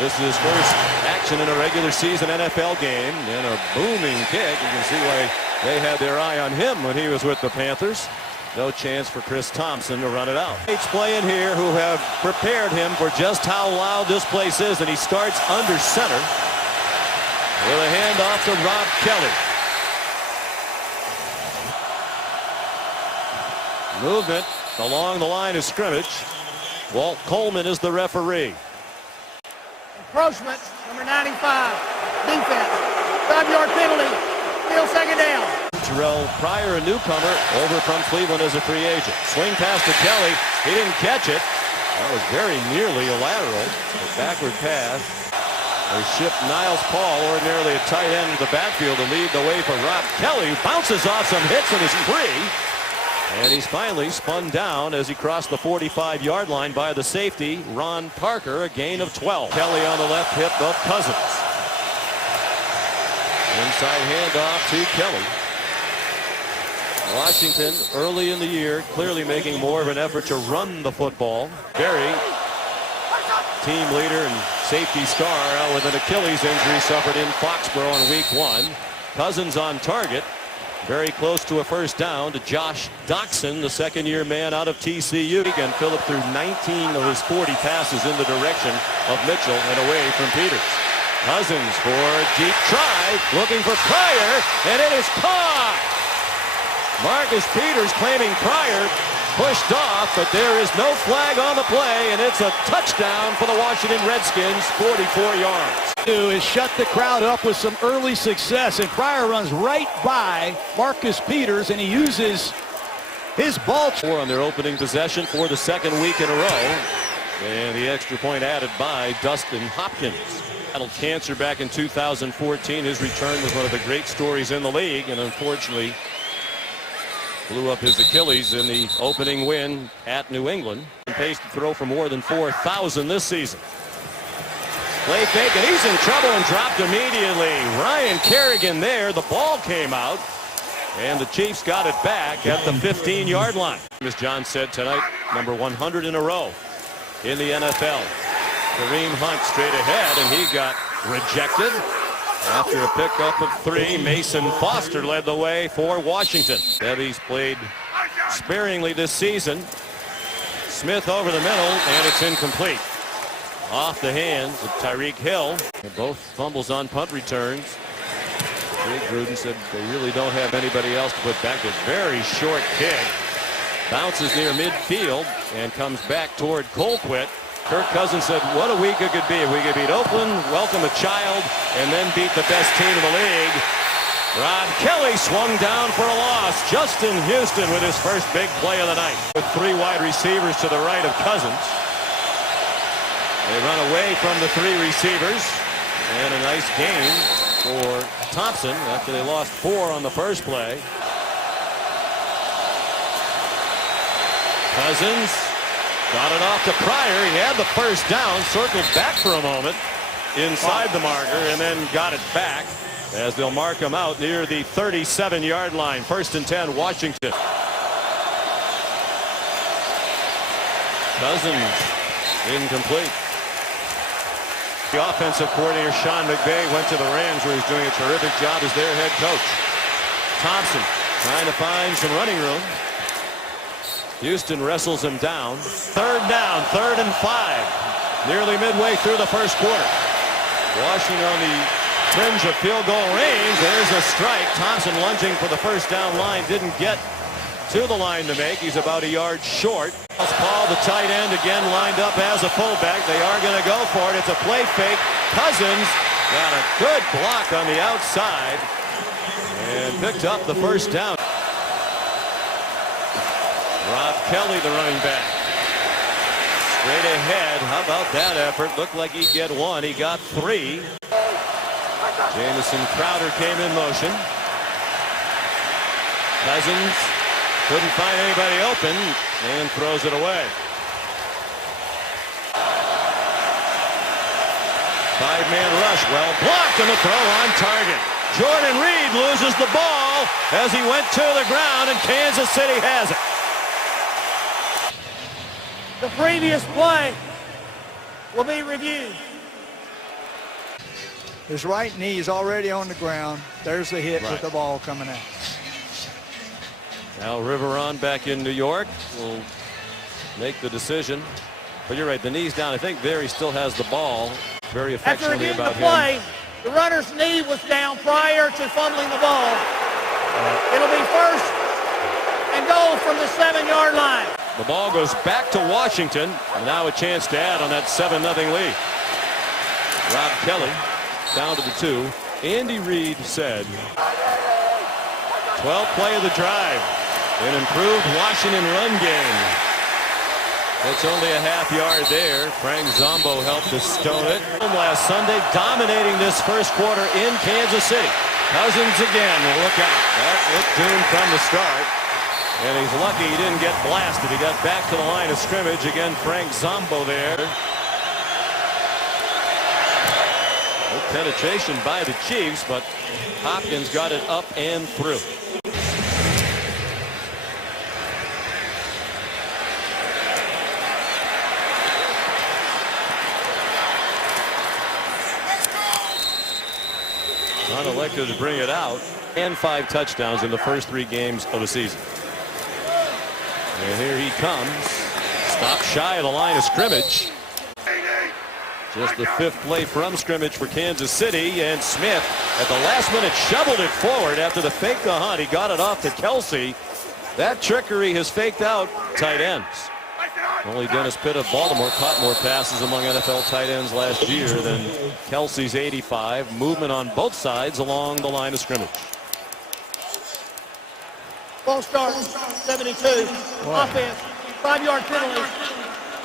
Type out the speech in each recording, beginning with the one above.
This is his first action in a regular season NFL game, and a booming kick. You can see why they had their eye on him when he was with the Panthers. No chance for Chris Thompson to run it out. It's playing here who have prepared him for just how loud this place is, and he starts under center with a handoff to Rob Kelly. Movement along the line of scrimmage. Walt Coleman is the referee. Encroachment, number 95. Defense. 5-yard penalty. Still second down. Terrell Pryor, a newcomer, over from Cleveland as a free agent. Swing pass to Kelly. He didn't catch it. That was very nearly a lateral. A backward pass. They ship Niles Paul, ordinarily a tight end, to the backfield to lead the way for Rob Kelly. Bounces off some hits and is free. And he's finally spun down as he crossed the 45-yard line by the safety, Ron Parker, a gain of 12. Kelly on the left hip of Cousins. Inside handoff to Kelly. Washington, early in the year, clearly making more of an effort to run the football. Berry, team leader and safety star, out with an Achilles injury suffered in Foxborough on week 1. Cousins on target. Very close to a first down to Josh Doxson, the second-year man out of TCU. Again, Phillip threw 19 of his 40 passes in the direction of Mitchell and away from Peters. Cousins for a deep try, looking for Pryor, and it is caught! Marcus Peters claiming Pryor pushed off, but there is no flag on the play, and it's a touchdown for the Washington Redskins, 44 yards. Is shut the crowd up with some early success, and Pryor runs right by Marcus Peters, and he uses his ball. On their opening possession for the second week in a row, and the extra point added by Dustin Hopkins. Battled cancer back in 2014. His return was one of the great stories in the league, and unfortunately blew up his Achilles in the opening win at New England. And paced to throw for more than 4,000 this season. Play fake, and he's in trouble and dropped immediately. Ryan Kerrigan there. The ball came out, and the Chiefs got it back at the 15-yard line. As John said tonight, number 100 in a row in the NFL. Kareem Hunt straight ahead, and he got rejected. After a pickup of 3, Mason Foster led the way for Washington. He's played sparingly this season. Smith over the middle, and it's incomplete. Off the hands of Tyreek Hill. Both fumbles on punt returns. Greg Gruden said they really don't have anybody else to put back. This very short kick bounces near midfield and comes back toward Colquitt. Kirk Cousins said, what a week it could be. If we could beat Oakland, welcome a child, and then beat the best team in the league. Rob Kelly swung down for a loss. Justin Houston with his first big play of the night. With 3 wide receivers to the right of Cousins. They run away from the 3 receivers. And a nice gain for Thompson after they lost 4 on the first play. Cousins got it off to Pryor. He had the first down, circled back for a moment inside the marker, and then got it back as they'll mark him out near the 37-yard line. 1st and 10, Washington. Cousins incomplete. The offensive coordinator, Sean McVay, went to the Rams, where he's doing a terrific job as their head coach. Thompson trying to find some running room. Houston wrestles him down. 3rd down, 3rd and 5. Nearly midway through the first quarter. Washington on the fringe of field goal range. There's a strike. Thompson lunging for the first down line. Didn't get to the line to make. He's about a yard short. Paul, the tight end, again lined up as a fullback. They are going to go for it. It's a play fake. Cousins got a good block on the outside and picked up the first down. Rob Kelly, the running back. Straight ahead. How about that effort? Looked like he'd get 1. He got 3. Jamison Crowder came in motion. Cousins couldn't find anybody open and throws it away. 5-man rush, well blocked, and the throw on target. Jordan Reed loses the ball as he went to the ground, and Kansas City has it. The previous play will be reviewed. His right knee is already on the ground. There's the hit with the ball coming out. Now Riveron back in New York will make the decision. But you're right, the knee's down. I think there he still has the ball. Very affectionately about him. After the play, the runner's knee was down prior to fumbling the ball. It'll be first and goal from the 7-yard line. The ball goes back to Washington. And now a chance to add on that 7-0 lead. Rob Kelly down to the 2. Andy Reid said, 12th play of the drive. An improved Washington run game. It's only a half yard there. Frank Zombo helped to stone it. Last Sunday, dominating this first quarter in Kansas City. Cousins again, look out. That looked doomed from the start. And he's lucky he didn't get blasted. He got back to the line of scrimmage. Again, Frank Zombo there. Good penetration by the Chiefs, but Hopkins got it up and through. Unelected to bring it out, and 5 touchdowns in the first 3 games of the season. And here he comes. Stopped shy of the line of scrimmage. Just the 5th play from scrimmage for Kansas City, and Smith at the last minute shoveled it forward after the fake the hunt. He got it off to Kelsey. That trickery has faked out tight ends. Only Dennis Pitt of Baltimore caught more passes among NFL tight ends last year than Kelsey's 85. Movement on both sides along the line of scrimmage. Ball start, 72. Offense, 5-yard penalty.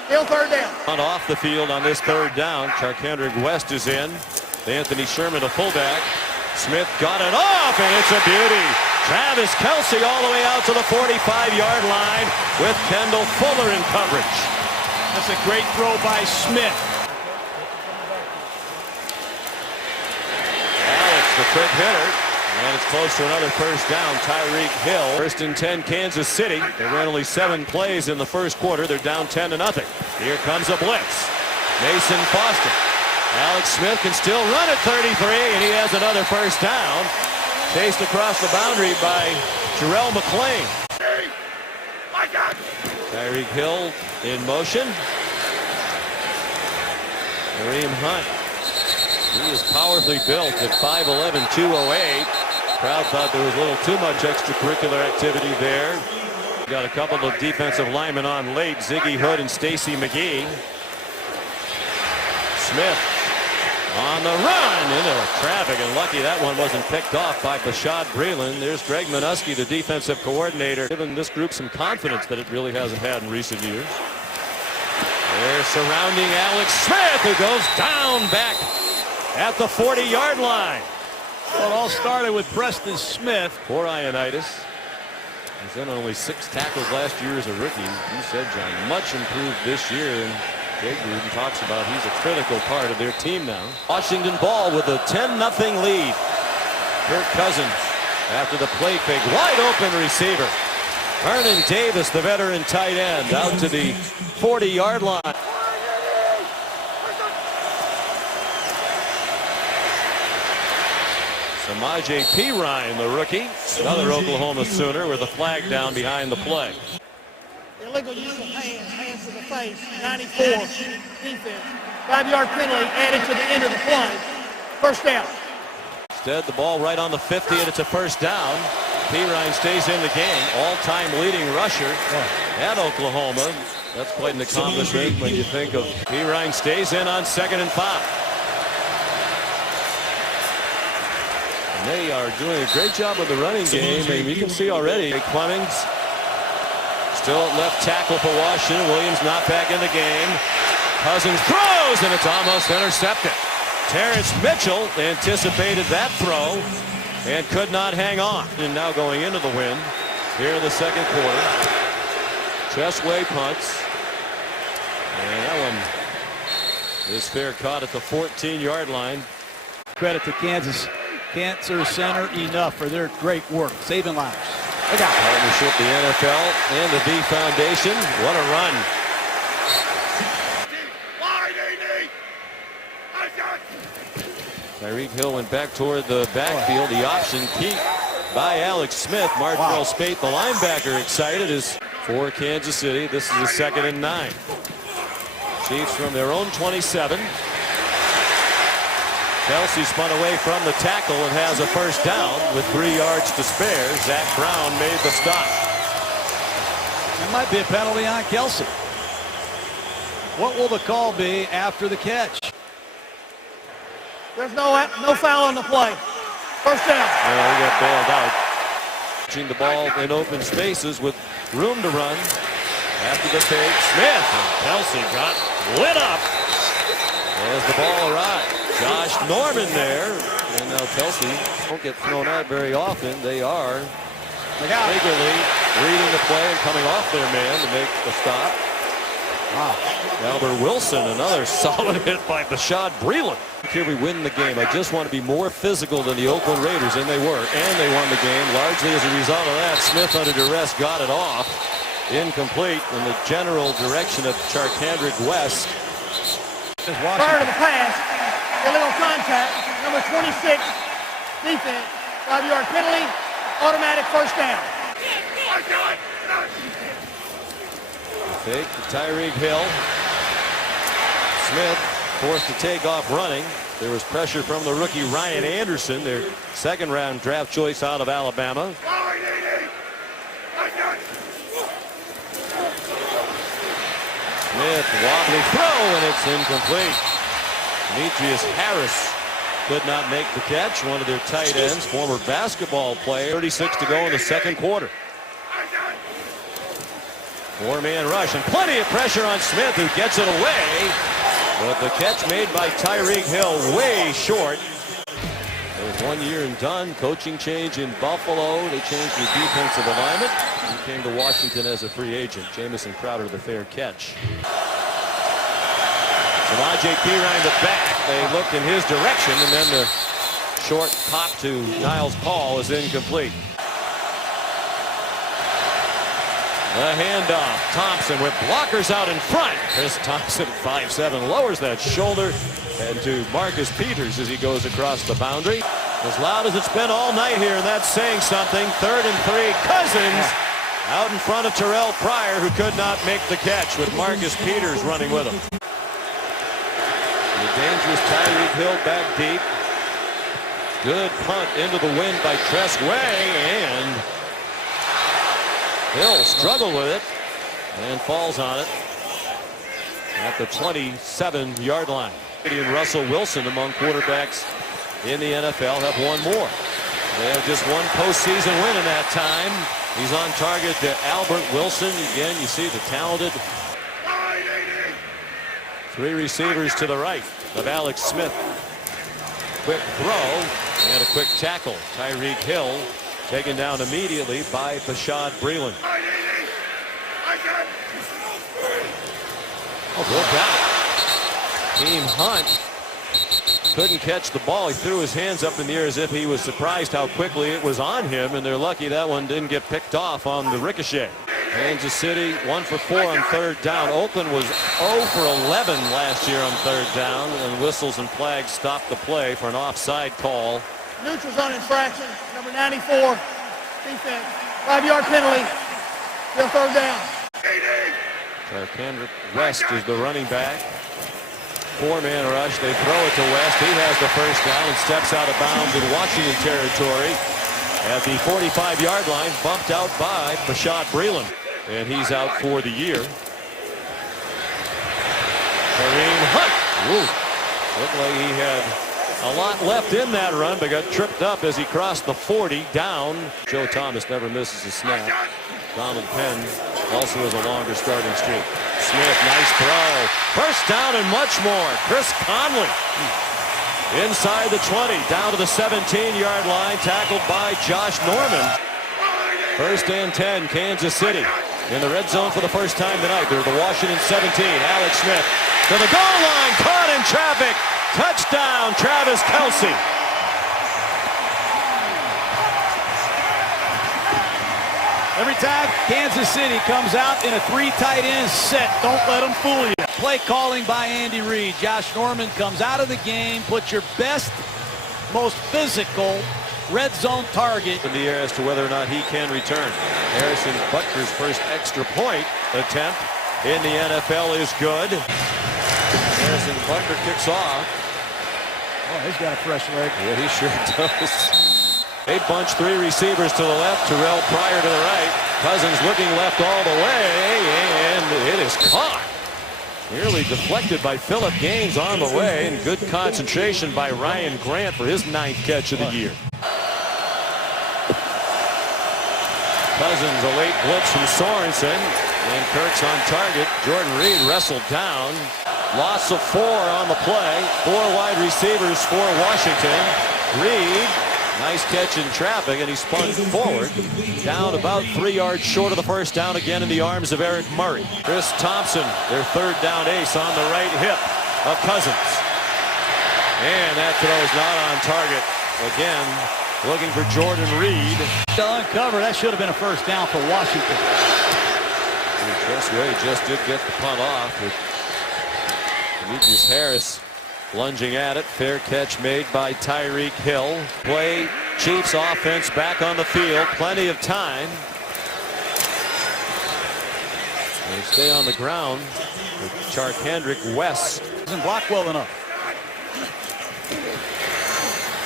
Still third down. On off the field on this third down. Charkandrick West is in. Anthony Sherman, a fullback. Smith got it off, and it's a beauty. Travis Kelsey all the way out to the 45-yard line with Kendall Fuller in coverage. That's a great throw by Smith. Alex, the quick hitter. And it's close to another first down. Tyreek Hill. 1st and 10, Kansas City. They ran only 7 plays in the first quarter. They're down 10-0. Here comes a blitz. Mason Foster. Alex Smith can still run at 33, and he has another first down. Chased across the boundary by Jarrell McClain. Tyreek Hill in motion. Kareem Hunt. He is powerfully built at 5'11", 208. Crowd thought there was a little too much extracurricular activity there. Got a couple of defensive linemen on late, Ziggy Hood and Stacy McGee. Smith on the run into traffic, and lucky that one wasn't picked off by Bashad Breeland. There's Greg Minuski, the defensive coordinator, giving this group some confidence that it really hasn't had in recent years. They're surrounding Alex Smith, who goes down back at the 40-yard line. Well, it all started with Preston Smith. Poor Ioannidis. He's done only 6 tackles last year as a rookie. You said, John, much improved this year. And Jay Gruden talks about he's a critical part of their team now. Washington ball with a 10-0 lead. Kirk Cousins after the play fake. Wide open receiver. Vernon Davis, the veteran tight end, out to the 40-yard line. Samaje Perine, the rookie, another Oklahoma Sooner with a flag down behind the play. Illegal use of hands to the face, 94, defense. 5-yard penalty added to the end of the play. First down. Instead, the ball right on the 50, and it's a first down. Perine stays in the game, all-time leading rusher at Oklahoma. That's quite an accomplishment when you think of Perine stays in on 2nd and 5. They are doing a great job with the running game, and you can see already Clemmings still at left tackle for Washington. Williams not back in the game. Cousins throws, and it's almost intercepted. Terrence Mitchell anticipated that throw and could not hang on. And now going into the win here in the second quarter. Chestway punts. And that one is fair caught at the 14-yard line. Credit to Kansas Cancer Center enough for their great work, saving lives. Look out. Partnership, the NFL and the V Foundation. What a run. Tyreek Hill went back toward the backfield. The option keep by Alex Smith. Martrell Spate, the linebacker, excited is for Kansas City. This is a 2nd and 9. Chiefs from their own 27. Kelsey spun away from the tackle and has a first down with 3 yards to spare. Zach Brown made the stop. There might be a penalty on Kelsey. What will the call be after the catch? There's no foul on the play. First down. Well, he got bailed out. Catching the ball in open spaces with room to run. After the fake, Smith and Kelsey got lit up as the ball arrived. Josh Norman there, and now Kelsey don't get thrown out very often. They are regularly reading the play and coming off their man to make the stop. Wow. Albert Wilson, another solid hit by Bashaud Breeland. Here we win the game. I just want to be more physical than the Oakland Raiders, and they were. And they won the game largely as a result of that. Smith under duress got it off. Incomplete in the general direction of Charcandrick West. Prior to the pass, illegal contact, number 26, defense, 5-yard penalty, automatic first down. Fake to Tyreek Hill. Smith forced to take off running. There was pressure from the rookie Ryan Anderson, their 2nd-round draft choice out of Alabama. Smith, wobbly throw, and it's incomplete. Demetrius Harris could not make the catch. One of their tight ends, former basketball player. 36 to go in the 2nd quarter. 4-man rush and plenty of pressure on Smith, who gets it away. But the catch made by Tyreek Hill way short. It was 1 year and done. Coaching change in Buffalo. They changed the defensive alignment. He came to Washington as a free agent. Jamison Crowder, the fair catch. Samaje Perine the back. They looked in his direction, and then the short pop to Niles Paul is incomplete. The handoff. Thompson with blockers out in front. Chris Thompson, 5'7", lowers that shoulder. And to Marcus Peters as he goes across the boundary. As loud as it's been all night here, and that's saying something. 3rd and 3. Cousins out in front of Terrell Pryor, who could not make the catch, with Marcus Peters running with him. The dangerous Tyreek Hill back deep. Good punt into the wind by Tresway, and Hill struggled with it and falls on it at the 27-yard line. And Russell Wilson, among quarterbacks in the NFL, have one more. They have just one postseason win in that time. He's on target to Albert Wilson. Again, you see the talented 3 receivers to the right of Alex Smith. Quick throw and a quick tackle. Tyreek Hill taken down immediately by Bashaud Breeland. Look out. Team Hunt couldn't catch the ball. He threw his hands up in the air as if he was surprised how quickly it was on him, and they're lucky that one didn't get picked off on the ricochet. Kansas City 1 for 4 on 3rd down. Oakland was 0 for 11 last year on 3rd down, and whistles and flags stopped the play for an offside call. Neutral zone infraction, number 94, defense, 5-yard penalty, still 3rd down. Kendrick West is the running back. 4-man rush. They throw it to West. He has the first down and steps out of bounds in Washington territory at the 45-yard line, bumped out by Bashaud Breeland, and he's out for the year. Kareem Hunt. Ooh. Looked like he had a lot left in that run, but got tripped up as he crossed the 40 down. Joe Thomas never misses a snap. Donald Penn also has a longer starting streak. Smith, nice throw. First down and much more. Chris Conley inside the 20, down to the 17-yard line, tackled by Josh Norman. 1st and 10, Kansas City in the red zone for the first time tonight. They're the Washington 17. Alex Smith to the goal line, caught in traffic. Touchdown, Travis Kelce. Every time Kansas City comes out in a 3 tight end set, don't let them fool you. Play calling by Andy Reid. Josh Norman comes out of the game. Put your best most physical red zone target in the air as to whether or not he can return. Harrison Butker's first extra point attempt in the NFL is good. Harrison Butker kicks off. Oh, he's got a fresh leg. Yeah, he sure does. They bunch three receivers to the left, Terrell Pryor to the right. Cousins looking left all the way, and it is caught. Nearly deflected by Phillip Gaines on the way, and good concentration by Ryan Grant for his 9th catch of the year. Cousins, a late blitz from Sorensen, and Kirk's on target. Jordan Reed wrestled down. Loss of 4 on the play. 4 wide receivers for Washington. Reed, nice catch in traffic, and he spun forward. Down about 3 yards short of the first down, again in the arms of Eric Murray. Chris Thompson, their 3rd down ace, on the right hip of Cousins. And that throw is not on target. Again, looking for Jordan Reed. To uncover, that should have been a first down for Washington. Chris Ray just did get the punt off with Demetrius Harris lunging at it. Fair catch made by Tyreek Hill. Play, Chiefs offense back on the field. Plenty of time. They stay on the ground with Charkandrick West. Doesn't block well enough.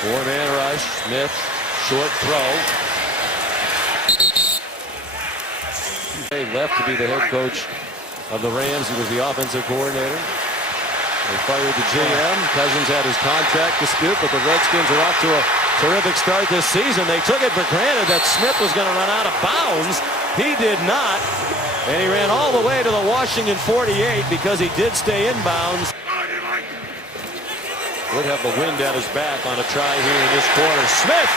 4-man rush. Smith, short throw. He left to be the head coach of the Rams. He was the offensive coordinator. They fired the GM. Cousins had his contract dispute, but the Redskins are off to a terrific start this season. They took it for granted that Smith was going to run out of bounds. He did not, and he ran all the way to the Washington 48 because he did stay in bounds. Would have the wind at his back on a try here in this quarter. Smith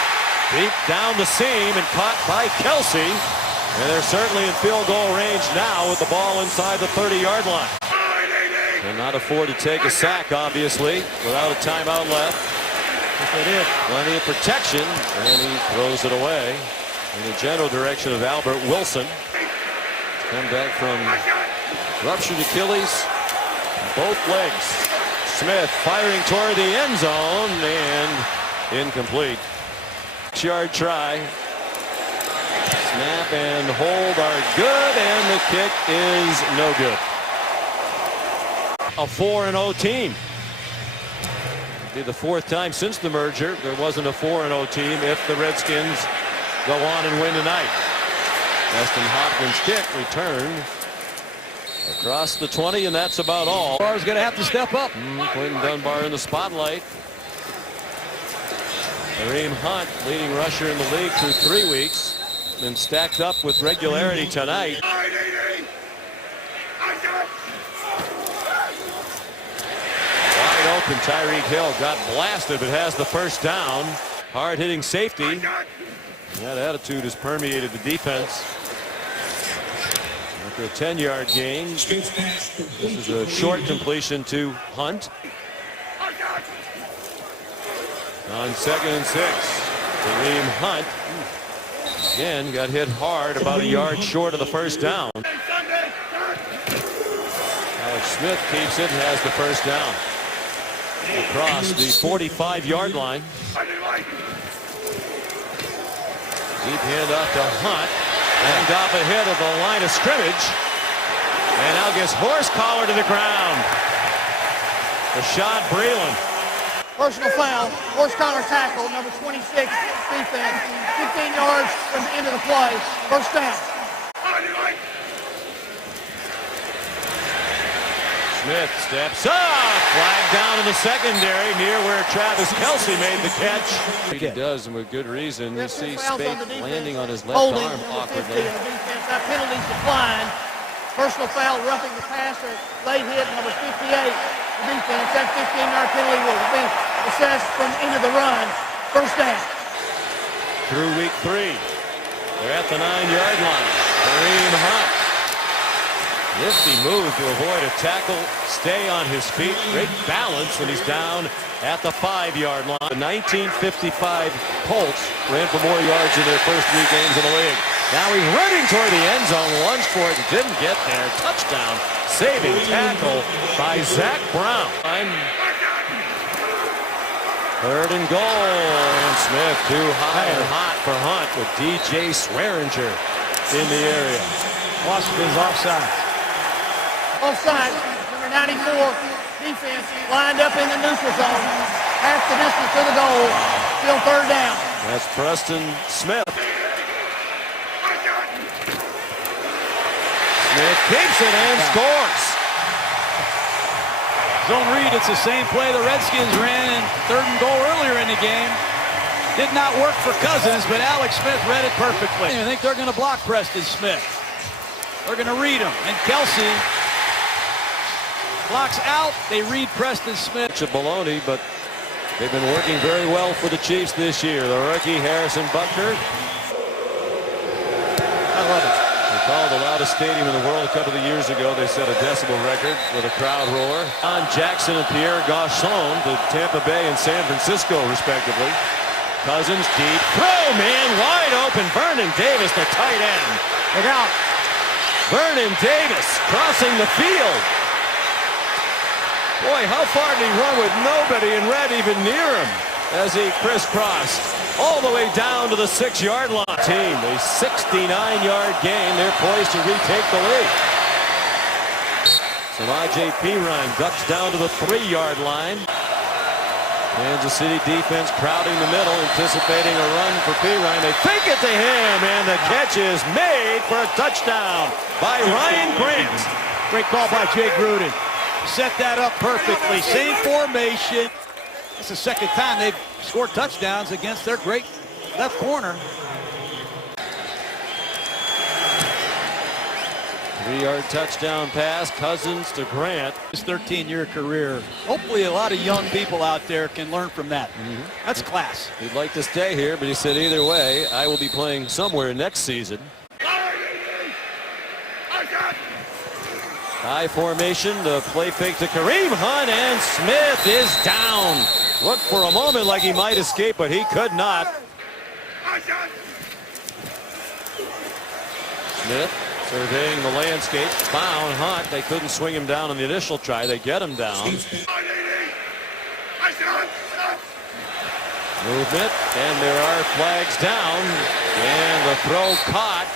deep down the seam and caught by Kelsey. And they're certainly in field goal range now with the ball inside the 30-yard line. Cannot afford to take a sack, obviously, without a timeout left. Yes, they did. Plenty of protection, and he throws it away in the general direction of Albert Wilson. Come back from ruptured Achilles, both legs. Smith firing toward the end zone, and incomplete. 6-yard try. Snap and hold are good, and the kick is no good. A 4-0 team. It'll be the 4th time since the merger there wasn't a 4-0 team if the Redskins go on and win tonight. Dustin Hopkins' kick returned across the 20, and that's about all. Dunbar's going to have to step up. Quentin Dunbar in the spotlight. Kareem Hunt, leading rusher in the league through 3 weeks. And stacked up with regularity tonight. Wide open, Tyreek Hill got blasted, but has the first down. Hard-hitting safety. That attitude has permeated the defense. After a 10-yard gain, this is a short completion to Hunt. On 2nd and 6, Kareem Hunt. Again, got hit hard, about a yard short of the first down. Alex Smith keeps it and has the first down. Across the 45-yard line. Deep handoff to Hunt. And off ahead of the line of scrimmage. And now gets horse collar to the ground. Rashad Breeland. Personal foul, horse collar tackle, number 26, defense, 15 yards from the end of the play, first down. Smith steps up, flag down in the secondary near where Travis Kelsey made the catch. He does, and with good reason. You see Spate landing on his left arm awkwardly. That penalty's declined. Personal foul, roughing the passer, late hit, number 58. Defense, that 15-yard penalty will be assessed from the end of the run. First down. Through week 3. They're at the 9-yard line. Kareem Hunt. Nifty move to avoid a tackle. Stay on his feet. Great balance, and he's down at the 5-yard line. The 1955 Colts ran for more yards in their first 3 games in the league. Now he's running toward the end zone. Lunged for it and didn't get there. Touchdown. Saving tackle by Zach Brown. Third and goal. And Smith too high and hot for Hunt with DJ Swearinger in the area. Washington's offside. Offside. Number 94 defense lined up in the neutral zone. Half the distance to the goal. Still third down. That's Preston Smith. Smith keeps it and scores. Zone read, it's the same play the Redskins ran in third and goal earlier in the game. Did not work for Cousins, but Alex Smith read it perfectly. I think they're going to block Preston Smith. They're going to read him. And Kelsey blocks out. They read Preston Smith. It's a baloney, but they've been working very well for the Chiefs this year. The rookie Harrison Buckner. I love it. They called the loudest stadium in the world a couple of years ago. They set a decibel record with a crowd roar. Don Jackson and Pierre Gauchon to Tampa Bay and San Francisco, respectively. Cousins deep throw, man, wide open. Vernon Davis, the tight end. Look out. Vernon Davis crossing the field. Boy, how far did he run with nobody and red even near him as he crisscrossed all the way down to the 6-yard line. Team, a 69-yard gain. They're poised to retake the lead. Samaje Perine ducks down to the 3-yard line. Kansas City defense crowding the middle, anticipating a run for Perine. They fake it to him, and the catch is made for a touchdown by Ryan Grant. Great call by Jay Gruden. Set that up perfectly. Same formation. That's the second time they've scored touchdowns against their great left corner. 3-yard touchdown pass, Cousins to Grant. His 13-year career. Hopefully a lot of young people out there can learn from that. That's class. He'd like to stay here, but he said either way, I will be playing somewhere next season. High formation, the play fake to Kareem Hunt, and Smith is down. Looked for a moment like he might escape, but he could not. Smith surveying the landscape, found Hunt. They couldn't swing him down on the initial try. They get him down. Movement, and there are flags down, and the throw caught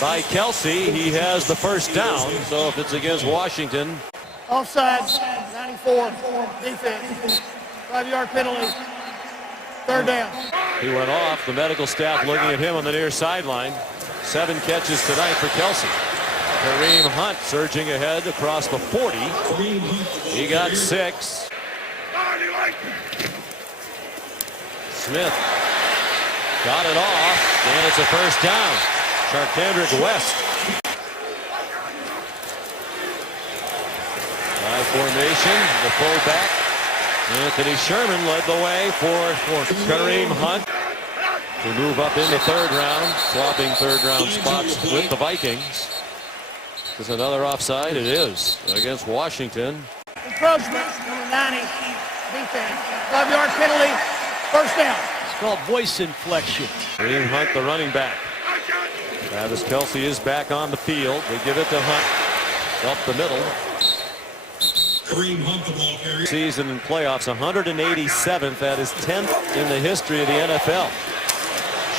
by Kelsey. He has the first down, so if it's against Washington. Offside, 94 defense. 5-yard penalty. Third down. He went off. The medical staff looking at him on the near sideline. 7 catches tonight for Kelsey. Kareem Hunt surging ahead across the 40. He got 6. Smith got it off, and it's a first down. Charkandrick West. High formation, the fullback. Anthony Sherman led the way for Kareem Hunt to move up in the third round, swapping third-round spots with the Vikings. Is another offside? It is against Washington. Encroachment, number 90 defense. 5-yard penalty, first down. It's called voice inflection. Kareem Hunt, the running back. Travis Kelsey is back on the field. They give it to Hunt up the middle. Kareem Hunt, the ball carrier. Season in playoffs, 187th. That is 10th in the history of the NFL.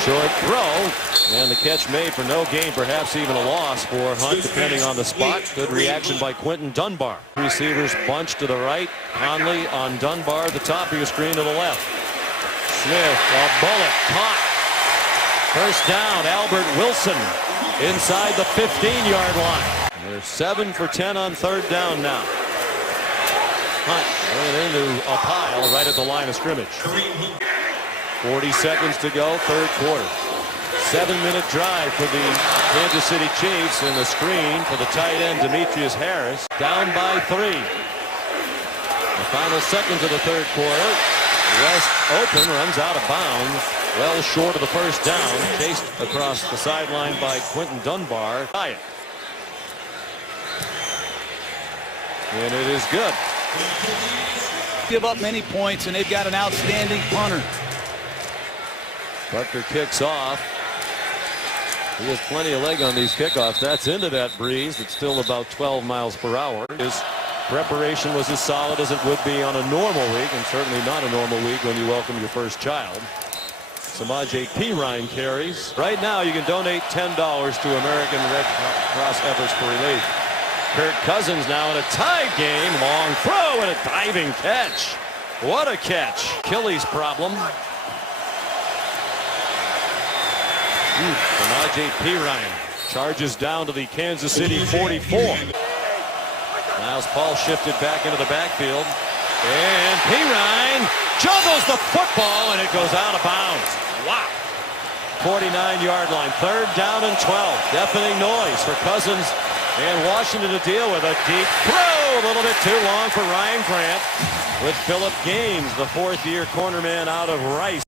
Short throw, and the catch made for no gain, perhaps even a loss for Hunt, depending on the spot. Good reaction by Quentin Dunbar. Receivers bunched to the right. Conley on Dunbar, the top of your screen to the left. Smith, a bullet, caught. First down, Albert Wilson inside the 15-yard line. They're 7 for 10 on third down now. Hunt went into a pile right at the line of scrimmage. 40 seconds to go, third quarter. 7-minute drive for the Kansas City Chiefs, and the screen for the tight end Demetrius Harris. Down by 3. The final seconds of the third quarter. West open, runs out of bounds. Well short of the first down. Chased across the sideline by Quentin Dunbar. And it is good. Give up many points, and they've got an outstanding punter. Buckner kicks off. He has plenty of leg on these kickoffs. That's into that breeze. It's still about 12 miles per hour. Is Preparation was as solid as it would be on a normal week, and certainly not a normal week when you welcome your first child. Samaje Perine carries. Right now you can donate $10 to American Red Cross efforts for relief. Kirk Cousins now in a tied game. Long throw and a diving catch. What a catch. Achilles problem. Samaje Perine charges down to the Kansas City 44. Miles Paul shifted back into the backfield. And Perine juggles the football and it goes out of bounds. Wow. 49-yard line. 3rd down and 12. Deafening noise for Cousins and Washington to deal with a deep throw. A little bit too long for Ryan Grant with Phillip Gaines, the 4th-year cornerman out of Rice.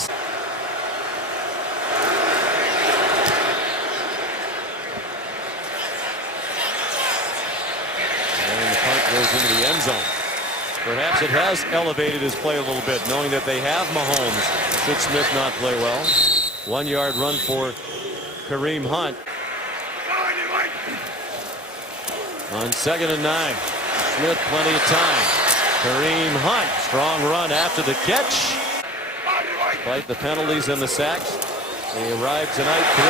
And the punt goes into the end zone. Perhaps it has elevated his play a little bit, knowing that they have Mahomes should Smith not play well. 1-yard run for Kareem Hunt. On 2nd and 9. Smith plenty of time. Kareem Hunt, strong run after the catch. Despite the penalties and the sacks, he arrived tonight 3-0.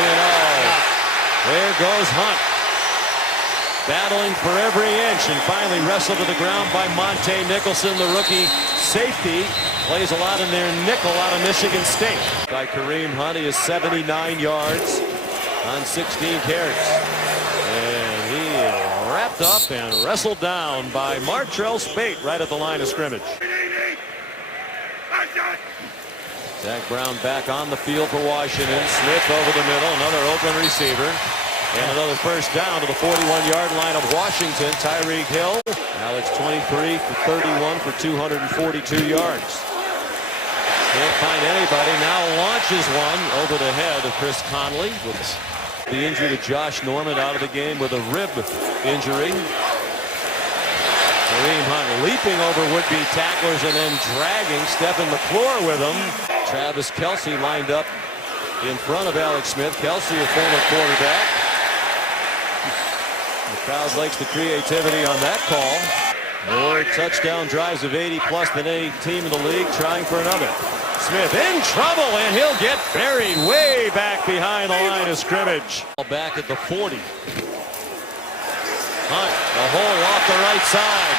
There goes Hunt. Battling for every inch and finally wrestled to the ground by Monte Nicholson, the rookie safety. Plays a lot in their nickel out of Michigan State. By Kareem Hunt, he is 79 yards on 16 carries. And he wrapped up and wrestled down by Martrell Spate right at the line of scrimmage. Zach Brown back on the field for Washington. Smith over the middle, another open receiver. And another first down to the 41-yard line of Washington. Tyreek Hill. Alex 23 for 31 for 242 yards. Can't find anybody. Now launches one over the head of Chris Conley. With the injury to Josh Norman out of the game with a rib injury. Kareem Hunt leaping over would-be tacklers and then dragging Stephen McClure with him. Travis Kelce lined up in front of Alex Smith. Kelce, a former quarterback. The crowd likes the creativity on that call. More touchdown drives of 80+ than any team in the league, trying for another. Smith in trouble, and he'll get buried way back behind the line of scrimmage. Back at the 40. Hunt, the hole off the right side.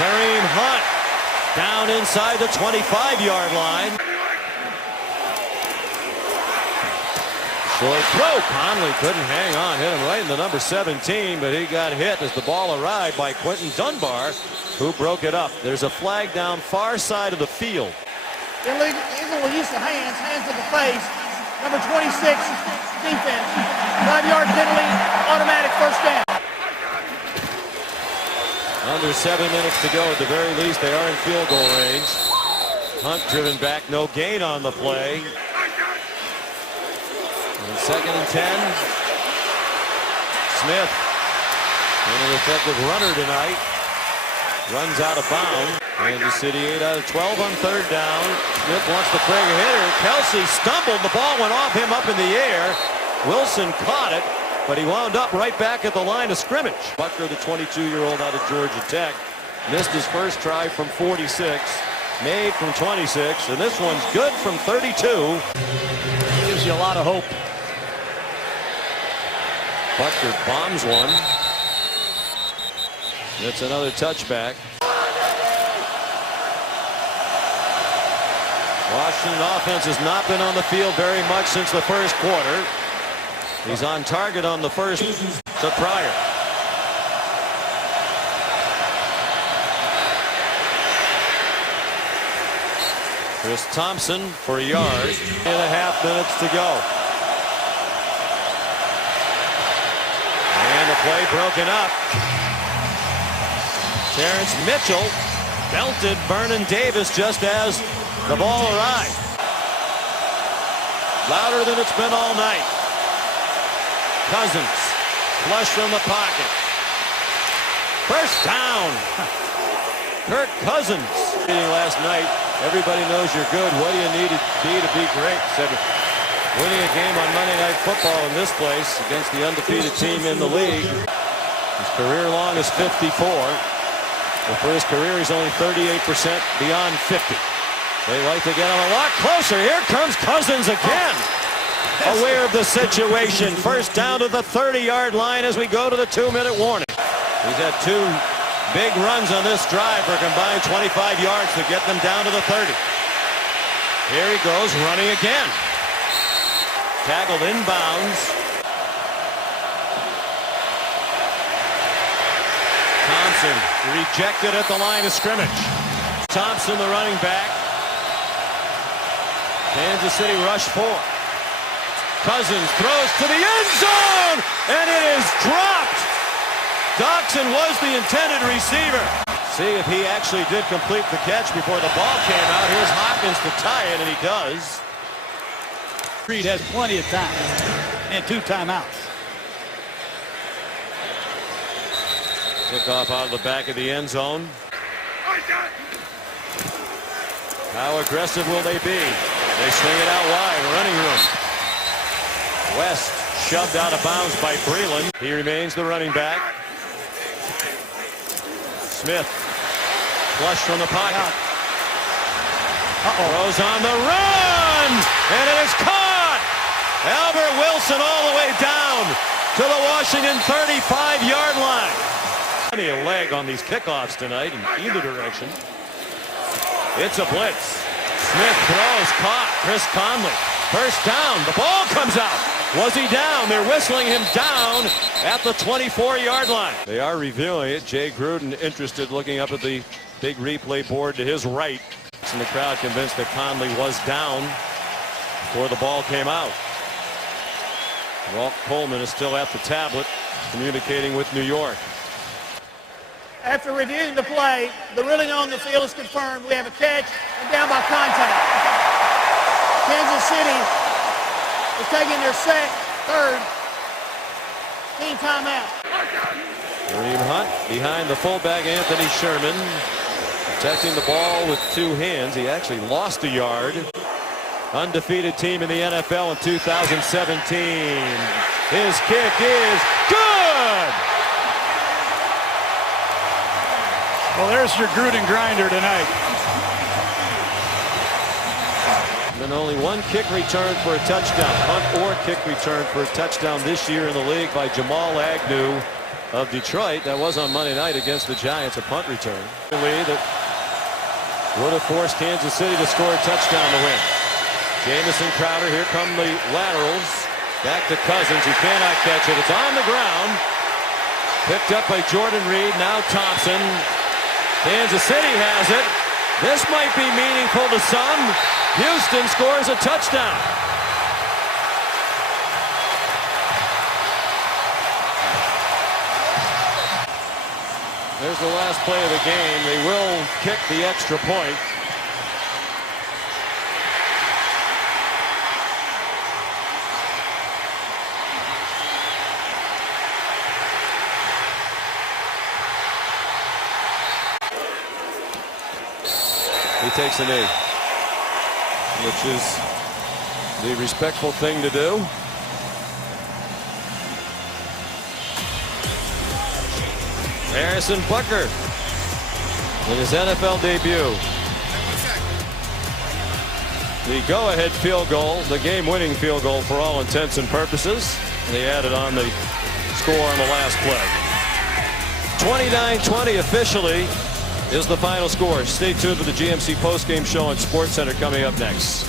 Kareem Hunt down inside the 25-yard line. Short throw. Conley couldn't hang on. Hit him right in the number 17, but he got hit as the ball arrived by Quentin Dunbar, who broke it up. There's a flag down far side of the field. Illegal use of hands to the face. Number 26, defense. 5-yard penalty, automatic first down. Under 7 minutes to go. At the very least, they are in field goal range. Hunt driven back, no gain on the play. And 2nd and 10. Smith, an effective runner tonight, runs out of bounds. Kansas City 8 out of 12 on 3rd down. Smith wants to play a hitter. Kelce stumbled. The ball went off him up in the air. Wilson caught it, but he wound up right back at the line of scrimmage. Buckner, the 22-year-old out of Georgia Tech, missed his first try from 46, made from 26, and this one's good from 32. Gives you a lot of hope. Buckner bombs one. That's another touchback. Washington offense has not been on the field very much since the first quarter. He's on target on the first to Pryor. Chris Thompson for a yard. 2.5 minutes to go. And the play broken up. Terrence Mitchell belted Vernon Davis just as the ball arrived. Louder than it's been all night. Cousins, flush from the pocket. First down. Kirk Cousins. Last night, everybody knows you're good. What do you need to be great? Said winning a game on Monday Night Football in this place against the undefeated team in the league. His career long is 54. Well, for his career, he's only 38% beyond 50. They like to get him a lot closer. Here comes Cousins again. Aware of the situation. First down to the 30-yard line as we go to the 2-minute warning. He's had 2 big runs on this drive for a combined 25 yards to get them down to the 30. Here he goes running again. Tackled inbounds. Thompson rejected at the line of scrimmage. Thompson, the running back. Kansas City rush 4. Cousins throws to the end zone, and it is dropped. Doxson was the intended receiver. See if he actually did complete the catch before the ball came out. Here's Hopkins to tie it, and he does. Reed has plenty of time and 2 timeouts. Kickoff out of the back of the end zone. How aggressive will they be? They swing it out wide, running room. West shoved out of bounds by Breland. He remains the running back. Smith flush from the pocket. Throws on the run, and it is caught. Albert Wilson all the way down to the Washington 35-yard line. Plenty of leg on these kickoffs tonight in either direction. It's a blitz. Smith throws, caught. Chris Conley. First down. The ball comes out. Was he down? They're whistling him down at the 24-yard line. They are reviewing it. Jay Gruden interested, looking up at the big replay board to his right. And the crowd convinced that Conley was down before the ball came out. Walt Coleman is still at the tablet communicating with New York. After reviewing the play, the ruling on the field is confirmed. We have a catch and down by contact. Kansas City is taking their third team timeout. Kareem Hunt behind the fullback Anthony Sherman, protecting the ball with 2 hands. He actually lost a yard. Undefeated team in the NFL in 2017. His kick is good. Well, there's your Gruden grinder tonight. And only 1 kick return for a touchdown. Punt or kick return for a touchdown this year in the league by Jamal Agnew of Detroit. That was on Monday night against the Giants, a punt return. That would have forced Kansas City to score a touchdown to win. Jamison Crowder, here come the laterals. Back to Cousins, who cannot catch it. It's on the ground. Picked up by Jordan Reed, now Thompson. Kansas City has it. This might be meaningful to some. Houston scores a touchdown. There's the last play of the game. They will kick the extra point. He takes a knee, which is the respectful thing to do. Harrison Butker in his NFL debut. The go-ahead field goal, the game-winning field goal for all intents and purposes. And he added on the score on the last play. 29-20 officially is the final score. Stay tuned for the GMC postgame show on SportsCenter coming up next.